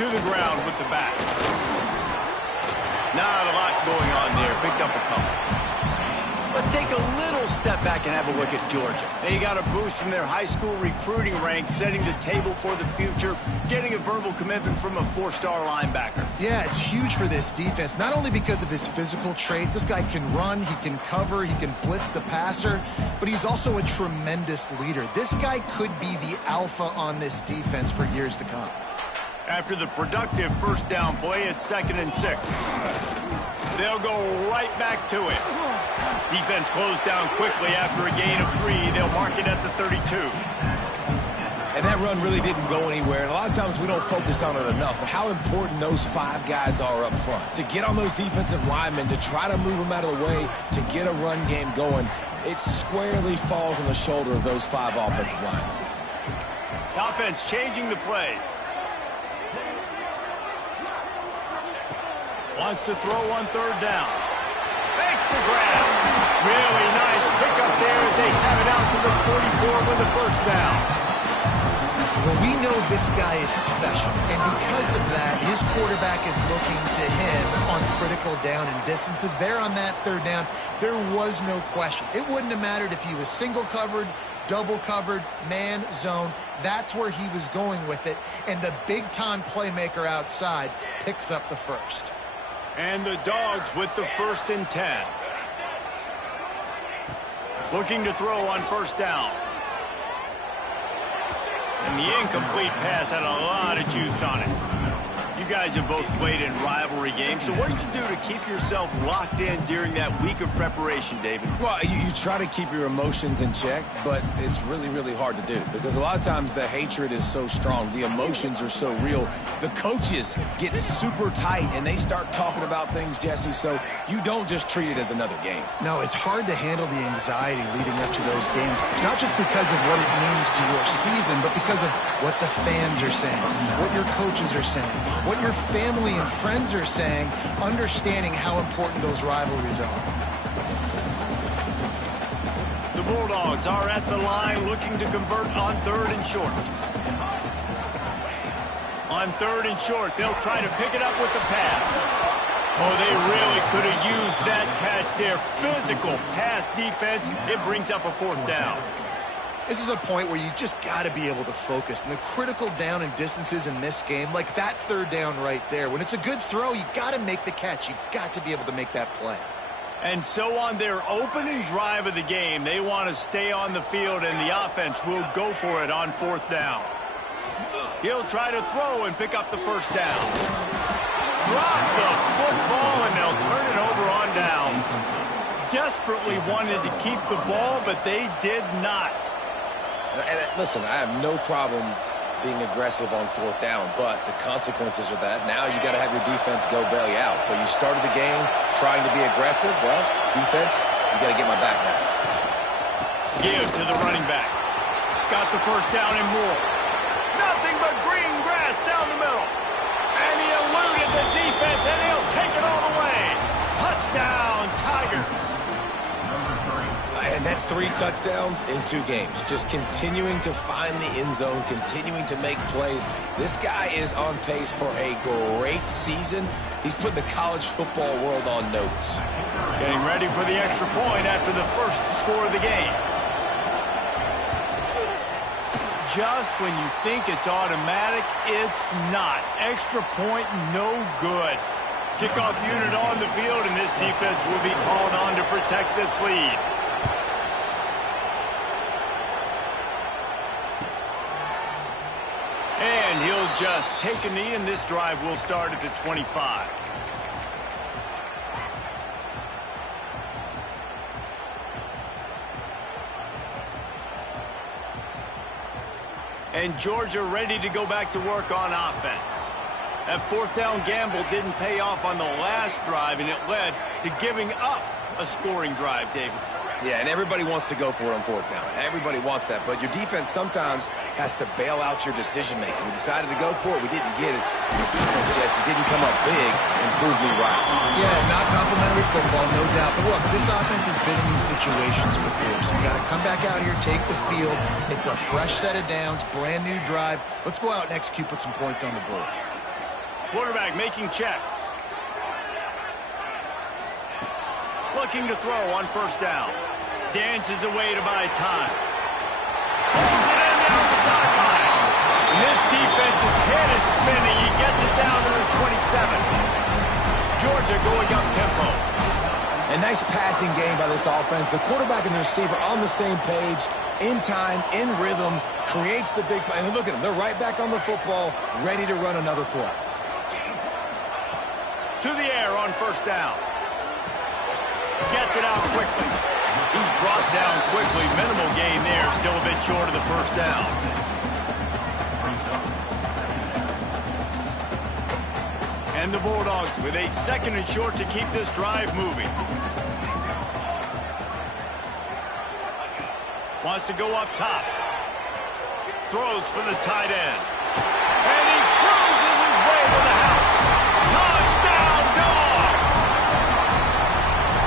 to the ground with the bat. Not a lot going on there. Picked up a couple. Let's take a little step back and have a look at Georgia. They got a boost from their high school recruiting ranks, setting the table for the future, getting a verbal commitment from a four-star linebacker. Yeah, it's huge for this defense, not only because of his physical traits. This guy can run, he can cover, he can blitz the passer, but he's also a tremendous leader. This guy could be the alpha on this defense for years to come. After the productive first down play, it's 2nd and 6. They'll go right back to it. Defense closed down quickly after a gain of 3. They'll mark it at the 32. And that run really didn't go anywhere. And a lot of times we don't focus on it enough. But how important those 5 guys are up front. To get on those defensive linemen, to try to move them out of the way, to get a run game going, it squarely falls on the shoulder of those 5 offensive linemen. The offense changing the play. Wants to throw on 3rd down. Makes the grab. Really nice pickup there as they have it out to the 44 with the first down. Well, we know this guy is special, and because of that, his quarterback is looking to him on critical down and distances. There on that 3rd down, there was no question. It wouldn't have mattered if he was single covered, double covered, man, zone. That's where he was going with it, and the big-time playmaker outside picks up the first. And the Dogs with the 1st and 10. Looking to throw on 1st down. And the incomplete pass had a lot of juice on it. You guys have both played in rivalry games, so what did you do to keep yourself locked in during that week of preparation, David? Well, you try to keep your emotions in check, but it's really, really hard to do because a lot of times the hatred is so strong. The emotions are so real. The coaches get super tight, and they start talking about things, Jesse, so you don't just treat it as another game. No, it's hard to handle the anxiety leading up to those games, not just because of what it means to your season, but because of what the fans are saying, what your coaches are saying, what your family and friends are saying, understanding how important those rivalries are. The Bulldogs are at the line looking to convert on 3rd and short. On 3rd and short, they'll try to pick it up with the pass. Oh, they really could have used that catch there. Physical pass defense. It brings up a 4th down. This is a point where you just got to be able to focus. And the critical down and distances in this game, like that 3rd down right there, when it's a good throw, you got to make the catch. You got to be able to make that play. And so on their opening drive of the game, they want to stay on the field, and the offense will go for it on 4th down. He'll try to throw and pick up the 1st down. Drop the football, and they'll turn it over on downs. Desperately wanted to keep the ball, but they did not. And listen, I have no problem being aggressive on 4th down, but the consequences of that, now you got to have your defense go bail you out. So you started the game trying to be aggressive. Well, defense, you got to get my back now. Give to the running back. Got the 1st down and more. Nothing but green grass down the middle. And he eluded the defense, and he'll take it all the way. Touchdown, Tigers. And that's 3 touchdowns in 2 games. Just continuing to find the end zone, continuing to make plays. This guy is on pace for a great season. He's put the college football world on notice. Getting ready for the extra point after the first score of the game. Just when you think it's automatic, it's not. Extra point, no good. Kickoff unit on the field, and this defense will be called on to protect this lead. And he'll just take a knee, and this drive will start at the 25. And Georgia ready to go back to work on offense. That 4th down gamble didn't pay off on the last drive, and it led to giving up a scoring drive, David. Yeah, and everybody wants to go for it on 4th down. Everybody wants that, but your defense sometimes has to bail out your decision-making. We decided to go for it. We didn't get it. The defense, Jesse, didn't come up big and prove me right. Yeah, not complimentary football, no doubt. But look, this offense has been in these situations before, so you got to come back out here, take the field. It's a fresh set of downs, brand new drive. Let's go out and execute, put some points on the board. Quarterback making checks. Looking to throw on first down. Dances away to buy time. Pulls it in down the sideline. And this defense's head is spinning. He gets it down to the 27. Georgia going up tempo. A nice passing game by this offense. The quarterback and the receiver on the same page, in time, in rhythm, creates the big play. And look at them. They're right back on the football, ready to run another play. To the air on first down. Gets it out quickly. He's brought down quickly. Minimal gain there. Still a bit short of the first down. And the Bulldogs with a 2nd and short to keep this drive moving. Wants to go up top. Throws for the tight end. And he cruises his way to the house. Touchdown, Dogs!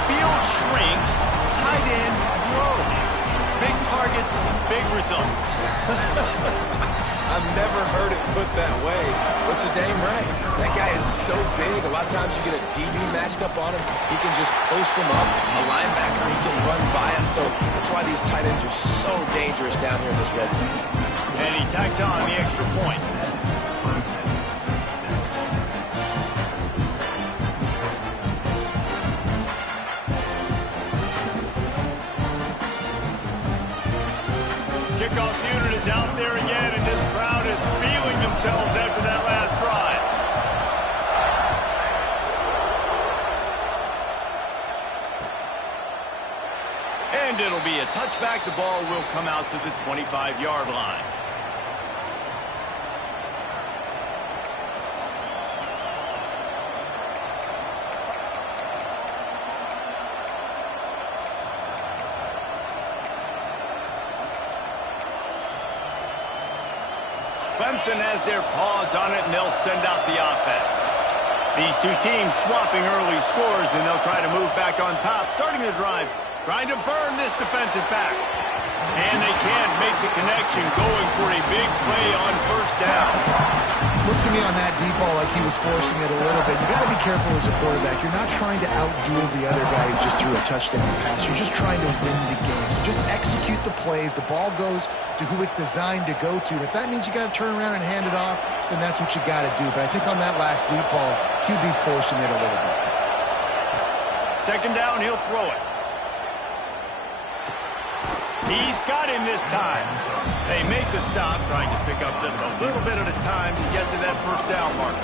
Field shrinks. Tight end grows. Big targets, big results. I've never heard it put that way, but you're dang right. That guy is so big. A lot of times you get a DB matched up on him. He can just post him up. A linebacker, he can run by him. So that's why these tight ends are so dangerous down here in this red zone. And he tacks on the extra point. Kickoff unit is out there again, and this crowd is feeling themselves after that last drive. And it'll be a touchback. The ball will come out to the 25-yard line. Clemson has their paws on it, and they'll send out the offense. These two teams swapping early scores, and they'll try to move back on top. Starting the drive, trying to burn this defensive back. And they can't make the connection, going for a big play on first down. Looks to me on that deep ball like he was forcing it a little bit. You got to be careful as a quarterback. You're not trying to outduel the other guy who just threw a touchdown pass. You're just trying to win the game. So just execute the plays. The ball goes to who it's designed to go to. And if that means you got to turn around and hand it off, then that's what you got to do. But I think on that last deep ball, he'd be forcing it a little bit. 2nd down, he'll throw it. He's got him this time. They make the stop, trying to pick up just a little bit at a time to get to that first down marker.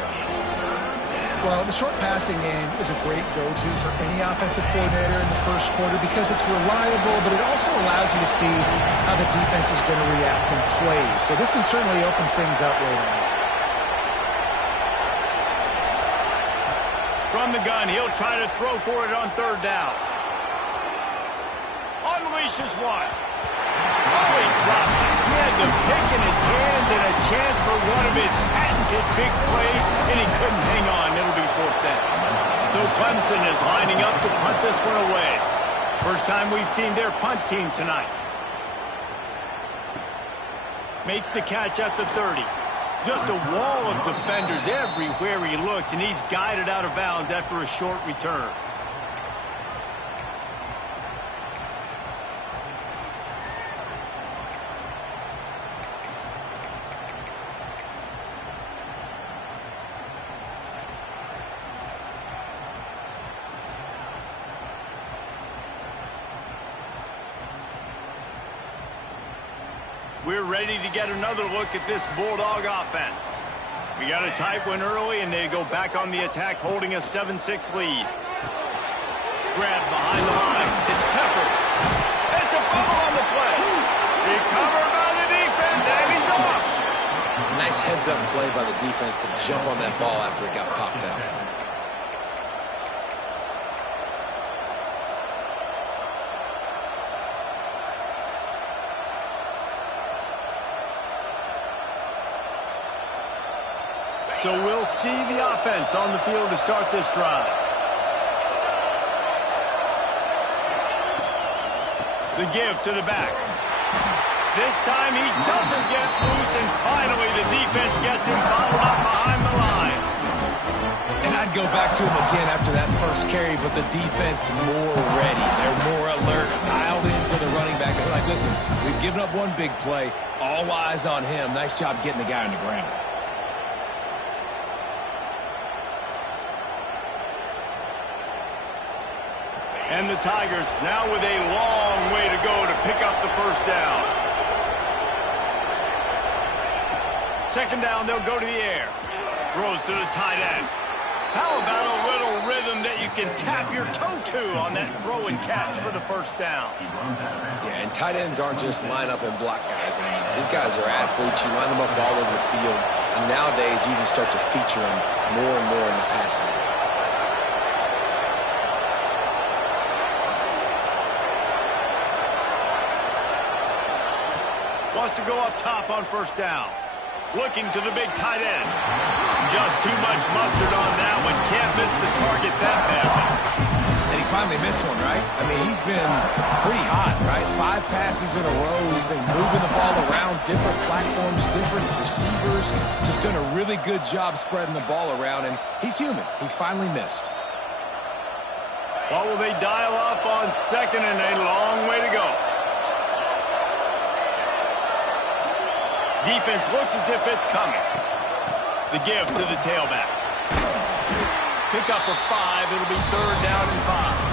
Well, the short passing game is a great go-to for any offensive coordinator in the first quarter because it's reliable, but it also allows you to see how the defense is going to react and play. So this can certainly open things up later on. From the gun, he'll try to throw for it on 3rd down. Unleashes one. Oh, he dropped it. He had the pick in his hands and a chance for one of his patented big plays, and he couldn't hang on. It'll be 4th down. So Clemson is lining up to punt this one away. First time we've seen their punt team tonight. Makes the catch at the 30. Just a wall of defenders everywhere he looks, and he's guided out of bounds after a short return. We're ready to get another look at this Bulldog offense. We got a tight one early, and they go back on the attack, holding a 7-6 lead. Grab behind the line. It's Peppers. It's a fumble on the play. Recovered by the defense, and he's off. Nice heads-up play by the defense to jump on that ball after it got popped out. So we'll see the offense on the field to start this drive. The give to the back. This time he doesn't get loose, and finally the defense gets him bottled up behind the line. back to him again after that first carry, but the defense more ready. They're more alert, dialed into the running back. They're like, listen, we've given up one big play. All eyes on him. Nice job getting the guy on the ground. And the Tigers now with a long way to go to pick up the first down. Second down, they'll go to the air. Throws to the tight end. How about a little rhythm that you can tap your toe to on that throw and catch for the first down? Yeah, and tight ends aren't just line up and block guys anymore. These guys are athletes. You line them up all over the field. And nowadays, you can start to feature them more and more in the passing game. Wants to go up top on first down. Looking to the big tight end. Just too much mustard on that one. Can't miss the target that badly. And he finally missed one, right? I mean, he's been pretty hot, right? 5 passes in a row. He's been moving the ball around, different platforms, different receivers. Just done a really good job spreading the ball around, and he's human. He finally missed. What will they dial up on second and a long way to go? Defense looks as if it's coming. The give to the tailback. Pick up a 5. It'll be third down and 5.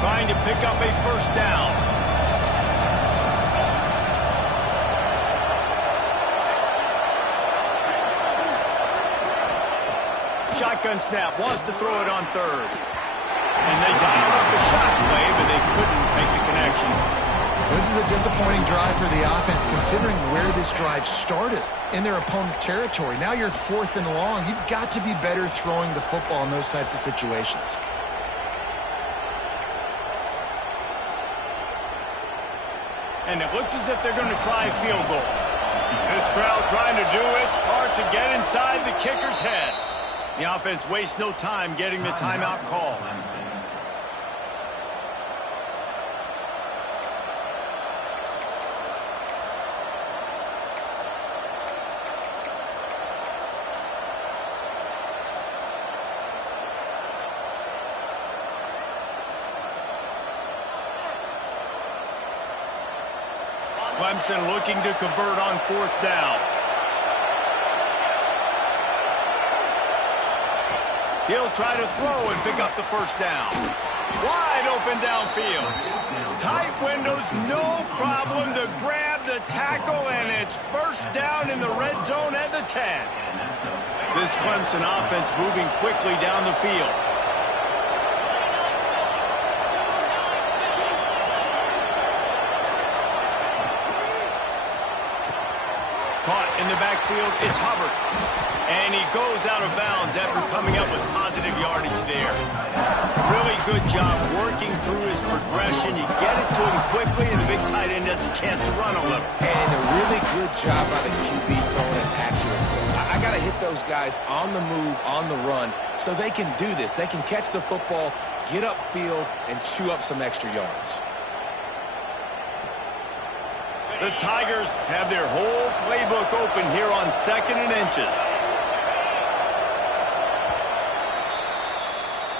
Trying to pick up a first down. Shotgun snap, wants to throw it on third. And they dialed up the shot play, but they couldn't make the connection. This is a disappointing drive for the offense, considering where this drive started, in their opponent territory. Now you're 4th and long. You've got to be better throwing the football in those types of situations. And it looks as if they're going to try a field goal. This crowd trying to do its part to get inside the kicker's head. The offense wastes no time getting the timeout call. Clemson looking to convert on 4th down. He'll try to throw and pick up the first down. Wide open downfield. Tight windows, no problem to grab the tackle, and it's first down in the red zone at the 10. This Clemson offense moving quickly down the field. Caught in the backfield, it's Hubbard. And he goes out of bounds after coming up with positive yardage there. Really good job working through his progression. You get it to him quickly, and the big tight end has a chance to run a little. And a really good job by the QB throwing an accurate throw. I got to hit those guys on the move, on the run, so they can do this. They can catch the football, get upfield, and chew up some extra yards. The Tigers have their whole playbook open here on 2nd and inches.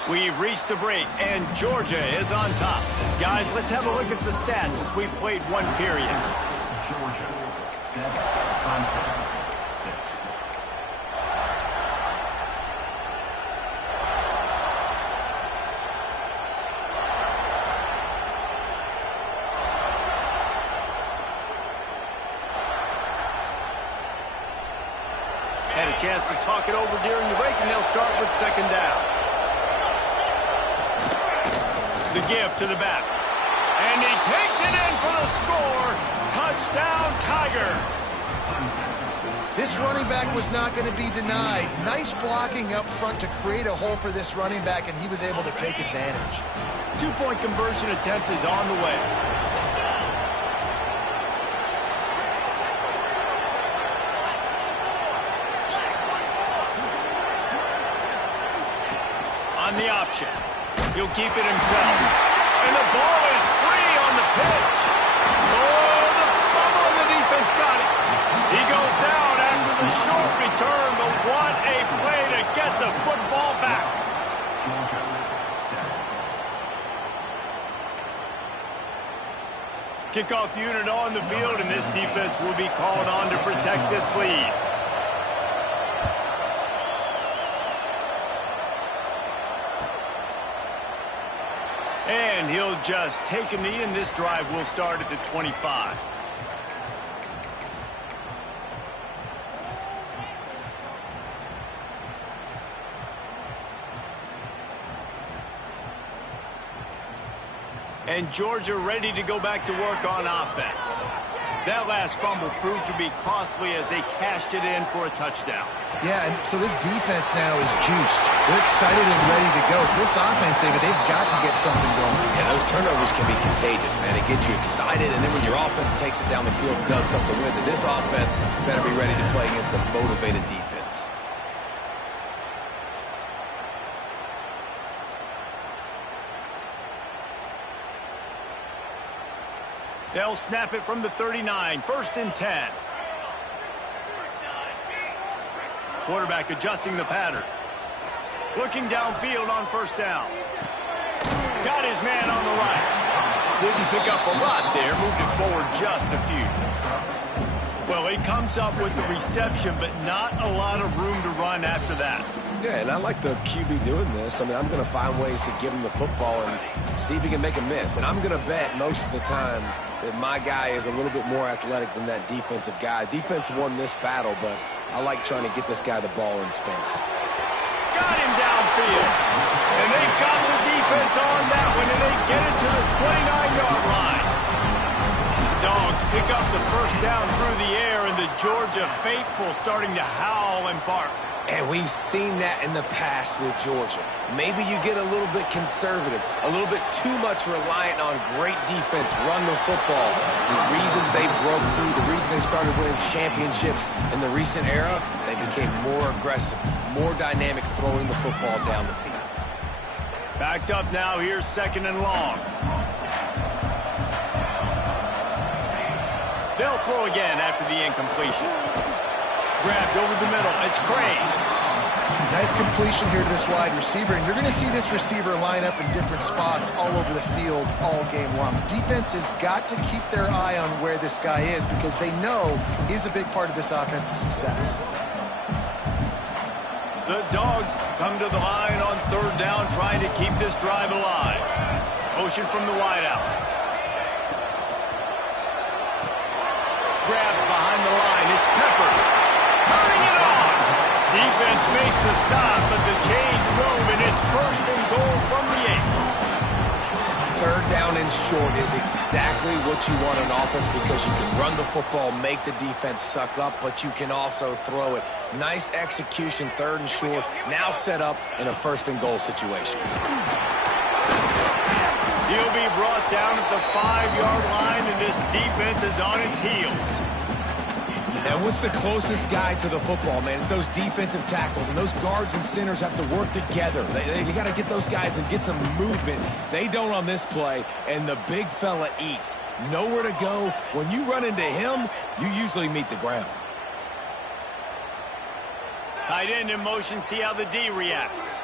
We've reached the break, and Georgia is on top. Guys, let's have a look at the stats as we've played one period. Georgia, 7, Clemson, 6. Had a chance to talk it over during the break, and they'll start with 2nd down. The give to the back. And he takes it in for the score. Touchdown, Tigers. This running back was not going to be denied. Nice blocking up front to create a hole for this running back, and he was able to take advantage. 2-point conversion attempt is on the way. On the option. He'll keep it himself. And the ball is free on the pitch. Oh, the fumble, and the defense got it. He goes down after the short return, but what a play to get the football back. Kickoff unit on the field, and this defense will be called on to protect this lead. And he'll just take a knee, and this drive will start at the 25. And Georgia ready to go back to work on offense. That last fumble proved to be costly as they cashed it in for a touchdown. Yeah, and so this defense now is juiced. They're excited and ready to go. So this offense, David, they've got to get something going. Yeah, those turnovers can be contagious, man. It gets you excited, and then when your offense takes it down the field and does something with it, this offense better be ready to play against a motivated defense. They'll snap it from the 39, 1st and 10. Quarterback adjusting the pattern. Looking downfield on 1st down. Got his man on the right. Didn't pick up a lot there, moved it forward just a few. Well, he comes up with the reception, but not a lot of room to run after that. Yeah, and I like the QB doing this. I mean, I'm going to find ways to give him the football and see if he can make a miss. And I'm going to bet most of the time that my guy is a little bit more athletic than that defensive guy. Defense won this battle, but I like trying to get this guy the ball in space. Got him downfield. And they got the defense on that one, and they get it to the 29-yard line. Dogs pick up the 1st down through the air, and the Georgia faithful starting to howl and bark. And we've seen that in the past with Georgia. Maybe you get a little bit conservative, a little bit too much reliant on great defense, run the football. The reason they broke through, the reason they started winning championships in the recent era, they became more aggressive, more dynamic throwing the football down the field. Backed up now, here's 2nd and long. They'll throw again after the incompletion. Grabbed over the middle. It's Crane. Nice completion here to this wide receiver, and you're going to see this receiver line up in different spots all over the field all game long. Defense has got to keep their eye on where this guy is because they know he's a big part of this offense's success. The Dogs come to the line on 3rd down, trying to keep this drive alive. Motion from the wideout. Grabbed behind the line. It's Peppers. Turning it on. Defense makes a stop, but the chains move, and it's 1st and goal from the 8. 3rd down and short is exactly what you want on offense because you can run the football, make the defense suck up, but you can also throw it. Nice execution, 3rd and short, now set up in a 1st and goal situation. He'll be brought down at the 5-yard line, and this defense is on its heels. And what's the closest guy to the football, man? It's those defensive tackles, and those guards and centers have to work together. They got to get those guys and get some movement. They don't on this play, and the big fella eats. Nowhere to go. When you run into him, you usually meet the ground. Tight end in motion, see how the D reacts.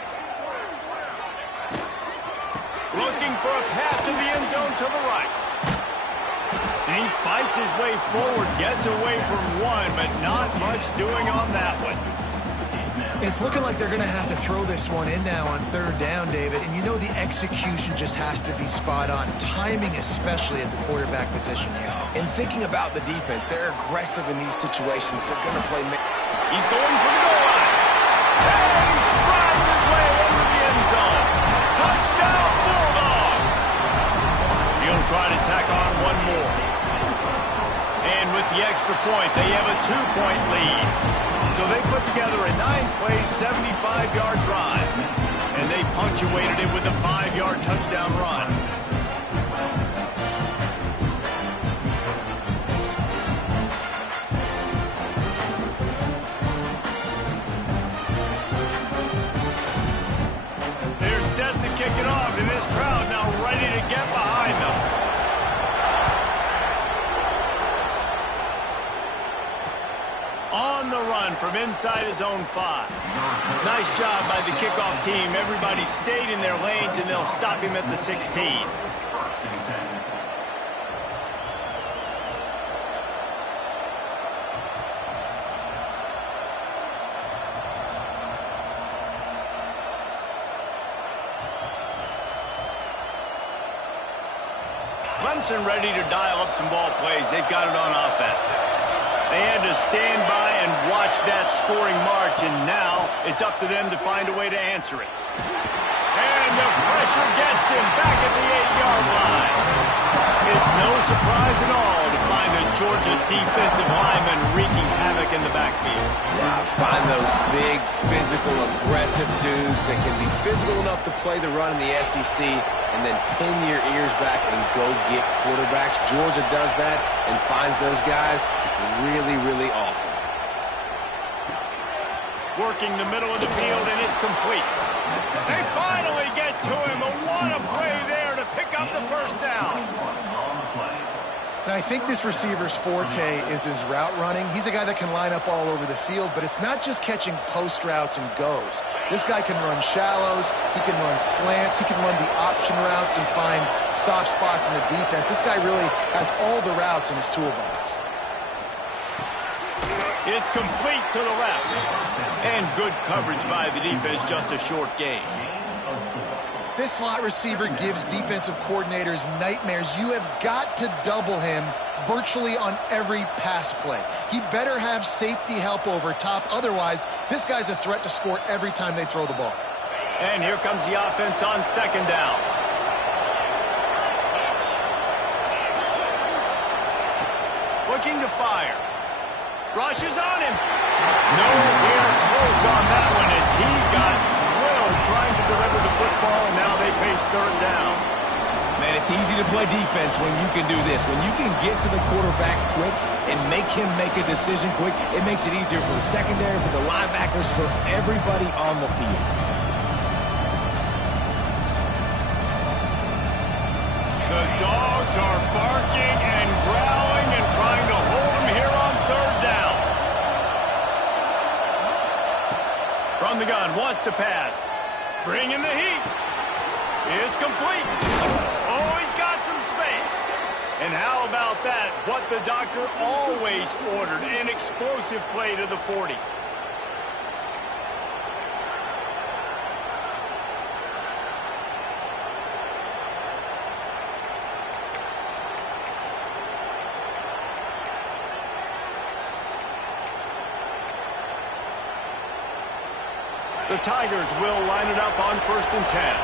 Looking for a path to the end zone to the right. And he fights his way forward, gets away from one, but not much doing on that one. It's looking like they're going to have to throw this one in now on 3rd down, David. And you know the execution just has to be spot on. Timing especially at the quarterback position here. And thinking about the defense, they're aggressive in these situations. They're going to play. He's going for the goal line. And he strides his way into the end zone. Touchdown, Bulldogs. He'll try to tack on one more. And with the extra point, they have a 2-point lead. So they put together a 9-play, 75-yard drive. And they punctuated it with a 5-yard touchdown run. from inside his own 5. Nice job by the kickoff team. Everybody stayed in their lanes, and they'll stop him at the 16. Clemson ready to dial up some ball plays. They've got it on offense. They had to stand by and watch that scoring march, and now it's up to them to find a way to answer it. And the pressure gets him back at the 8-yard line. It's no surprise at all to find a Georgia defensive lineman wreaking havoc in the backfield. Yeah, find those big, physical, aggressive dudes that can be physical enough to play the run in the SEC and then pin your ears back and go get quarterbacks. Georgia does that and finds those guys really, really often. Working the middle of the field, and it's complete. They finally get to him. What a play there to pick up the first down. And I think this receiver's forte is his route running. He's a guy that can line up all over the field, but it's not just catching post routes and goes. This guy can run shallows, he can run slants, he can run the option routes and find soft spots in the defense. This guy really has all the routes in his toolbox. It's complete to the left. And good coverage by the defense, just a short gain. This slot receiver gives defensive coordinators nightmares. You have got to double him virtually on every pass play. He better have safety help over top. Otherwise, this guy's a threat to score every time they throw the ball. And here comes the offense on second down. Looking to fire. Rushes on him. Nowhere close on that one as he got drilled trying to deliver the football, and now they face third down. Man, it's easy to play defense when you can do this. When you can get to the quarterback quick and make him make a decision quick, it makes it easier for the secondary, for the linebackers, for everybody on the field. The dogs are barking and growling and trying to hold him here on third down. From the gun, wants to pass. Bringing the heat. It's complete. Oh, he's got some space. And how about that? What the doctor always ordered, an explosive play to the 40. The Tigers will line it up on 1st and 10.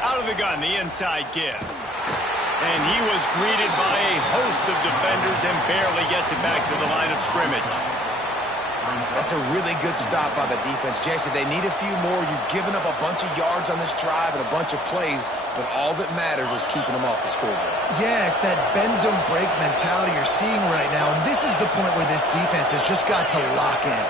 Out of the gun, the inside give. And he was greeted by a host of defenders and barely gets it back to the line of scrimmage. That's a really good stop by the defense. Jason, they need a few more. You've given up a bunch of yards on this drive and a bunch of plays, but all that matters is keeping them off the scoreboard. Yeah, it's that bend, don't break mentality you're seeing right now, and this is the point where this defense has just got to lock in.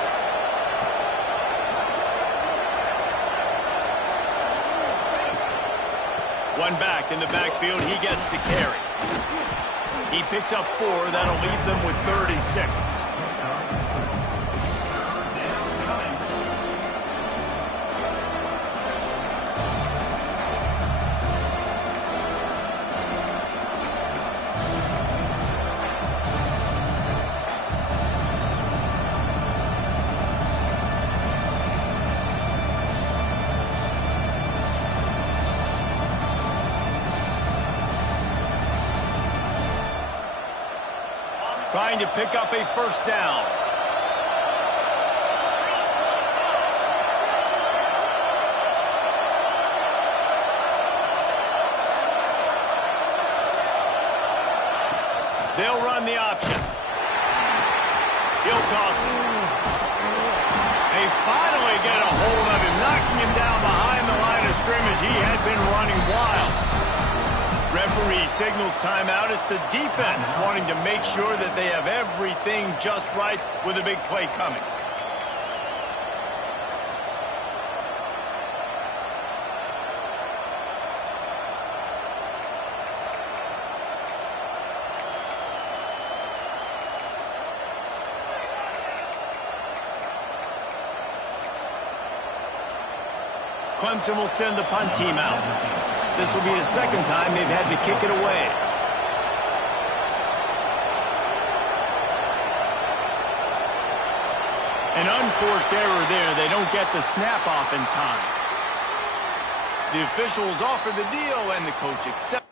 One back in the backfield, he gets to carry. He picks up 4, that'll leave them with 3rd and 6. Trying to pick up a first down. They'll run the option. He'll toss it. They finally get a hold of him, knocking him down behind the line of scrimmage. He had been running wild. Referee signals timeout. It's the defense wanting to make sure that they have everything just right with a big play coming. Clemson will send the punt team out. This will be the second time they've had to kick it away. An unforced error there. They don't get the snap off in time. The officials offer the deal, and the coach accepts.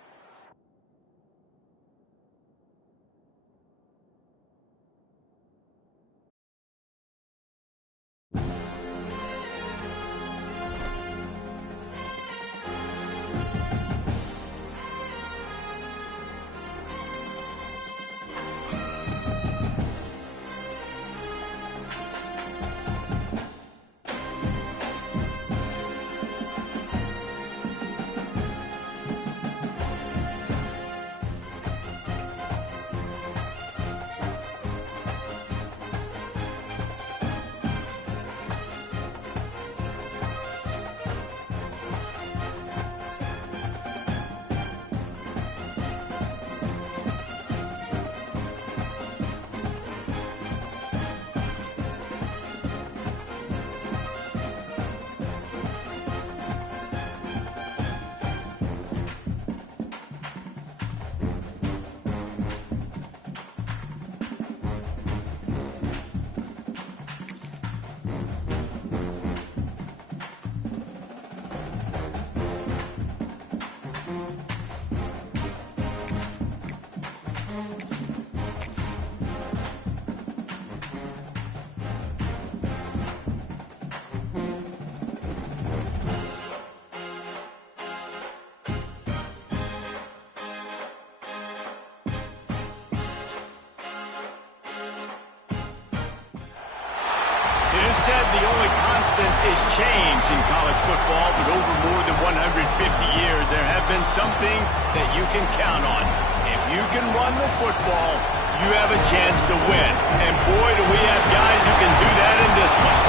Said the only constant is change in college football, but over more than 150 years, there have been some things that you can count on. If you can run the football, you have a chance to win. And boy, do we have guys who can do that in this one.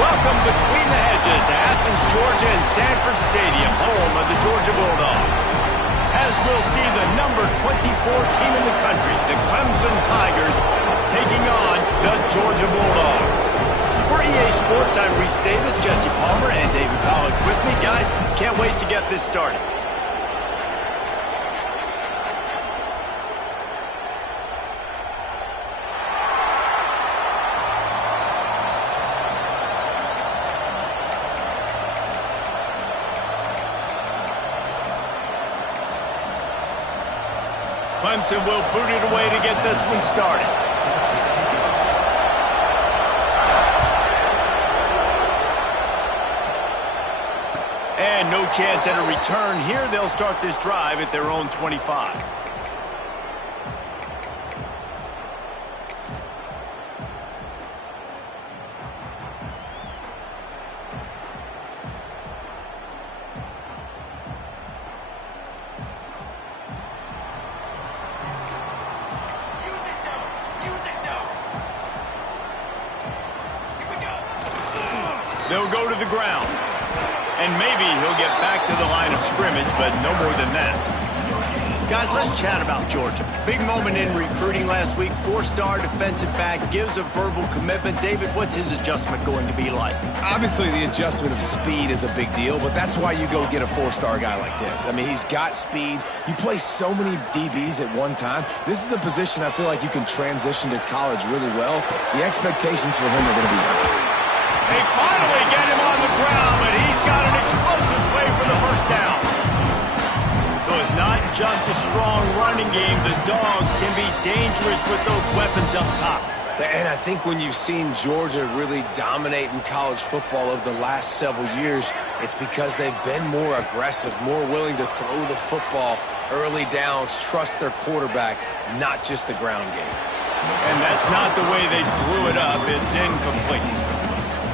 Welcome between the hedges to Athens, Georgia and Sanford Stadium, home of the Georgia Bulldogs. As we'll see the number 24 team in the country, the Clemson Tigers, taking on the Georgia Bulldogs. For EA Sports, I'm Reese Davis, Jesse Palmer, and David Pollock with me. Guys, can't wait to get this started. Clemson will boot it away to get this one started. And no chance at a return here. They'll start this drive at their own 25. They'll go to the ground. And maybe he'll get back to the line of scrimmage, but no more than that. Guys, let's chat about Georgia. Big moment in recruiting last week. 4-star defensive back, gives a verbal commitment. David, what's his adjustment going to be like? Obviously, the adjustment of speed is a big deal, but that's why you go get a 4-star guy like this. I mean, he's got speed. You play so many DBs at one time. This is a position I feel like you can transition to college really well. The expectations for him are going to be high. They finally get him on the ground, but he's got an explosive play for the first down. So it's not just a strong running game. The Dogs can be dangerous with those weapons up top. And I think when you've seen Georgia really dominate in college football over the last several years, it's because they've been more aggressive, more willing to throw the football early downs, trust their quarterback, not just the ground game. And that's not the way they drew it up. It's incomplete.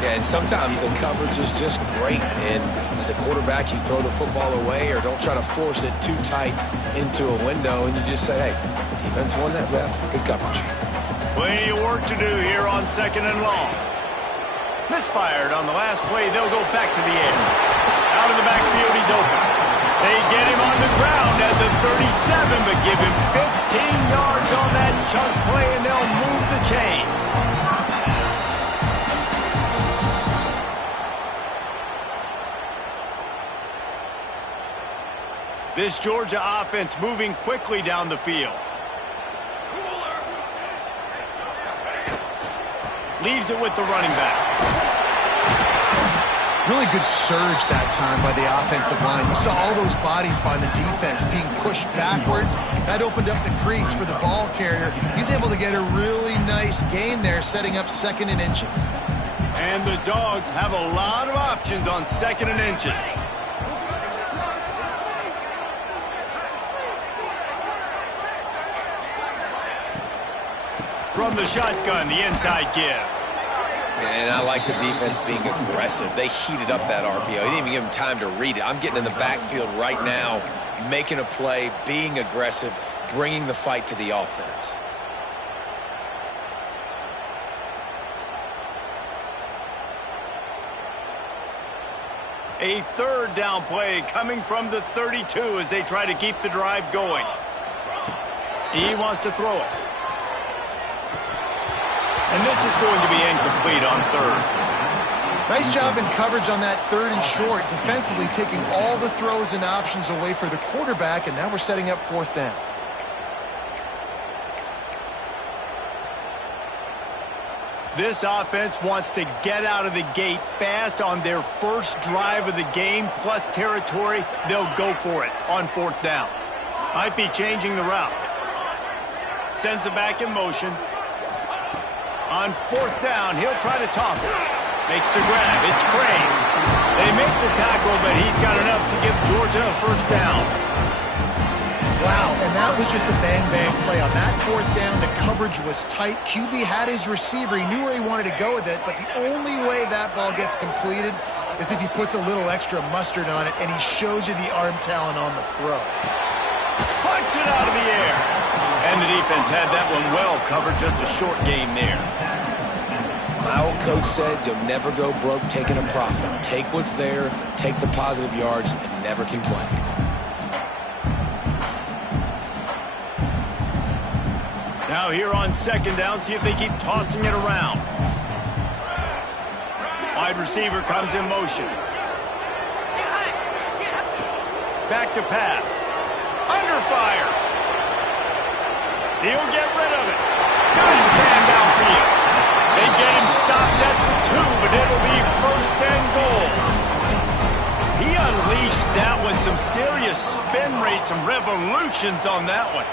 Yeah, and sometimes the coverage is just great. And as a quarterback, you throw the football away or don't try to force it too tight into a window, and you just say, hey, defense won that rep. Good coverage. Plenty of work to do here on 2nd and long. Misfired on the last play. They'll go back to the air. Out of the backfield, he's open. They get him on the ground at the 37, but give him 15 yards on that chunk play, and they'll move the chains. This Georgia offense moving quickly down the field. Leaves it with the running back. Really good surge that time by the offensive line. You saw all those bodies by the defense being pushed backwards. That opened up the crease for the ball carrier. He's able to get a really nice gain there, setting up 2nd and inches. And the Dogs have a lot of options on 2nd and inches. From the shotgun, the inside give. And I like the defense being aggressive. They heated up that RPO. He didn't even give him time to read it. I'm getting in the backfield right now, making a play, being aggressive, bringing the fight to the offense. A 3rd down play coming from the 32 as they try to keep the drive going. He wants to throw it. And this is going to be incomplete on 3rd. Nice job in coverage on that 3rd and short, defensively taking all the throws and options away for the quarterback, and now we're setting up 4th down. This offense wants to get out of the gate fast on their first drive of the game, plus territory. They'll go for it on 4th down. Might be changing the route. Sends it back in motion. On 4th down, he'll try to toss it. Makes the grab. It's Crane. They make the tackle, but he's got enough to give Georgia a 1st down. Wow, and that was just a bang-bang play. On that 4th down, the coverage was tight. QB had his receiver. He knew where he wanted to go with it, but the only way that ball gets completed is if he puts a little extra mustard on it, and he shows you the arm talent on the throw. Punch it out of the air. And the defense had that one well covered. Just a short game there. My old coach said you'll never go broke taking a profit. Take what's there, take the positive yards, and never complain. Now here on 2nd down, see if they keep tossing it around. Wide receiver comes in motion. Back to pass. Under fire. He'll get rid of it. Got his hand downfield. They get him stopped at the 2, but it'll be 1st and goal. He unleashed that one. Some serious spin rate, some revolutions on that one.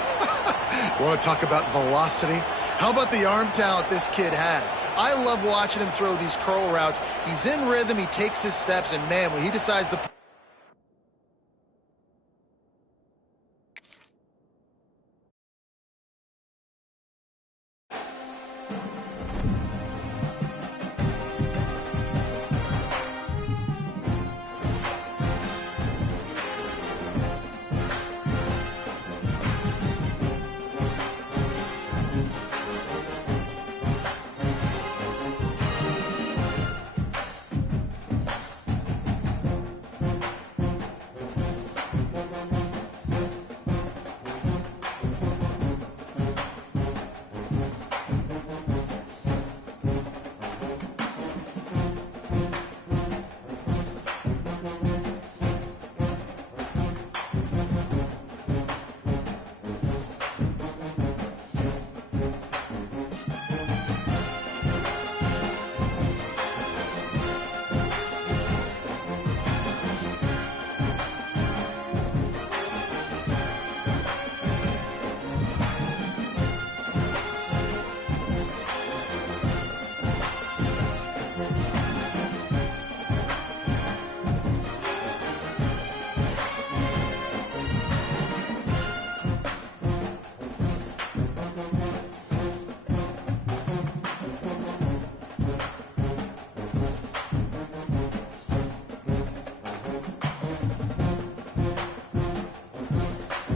Want to talk about velocity? How about the arm talent this kid has? I love watching him throw these curl routes. He's in rhythm. He takes his steps, and man, when he decides to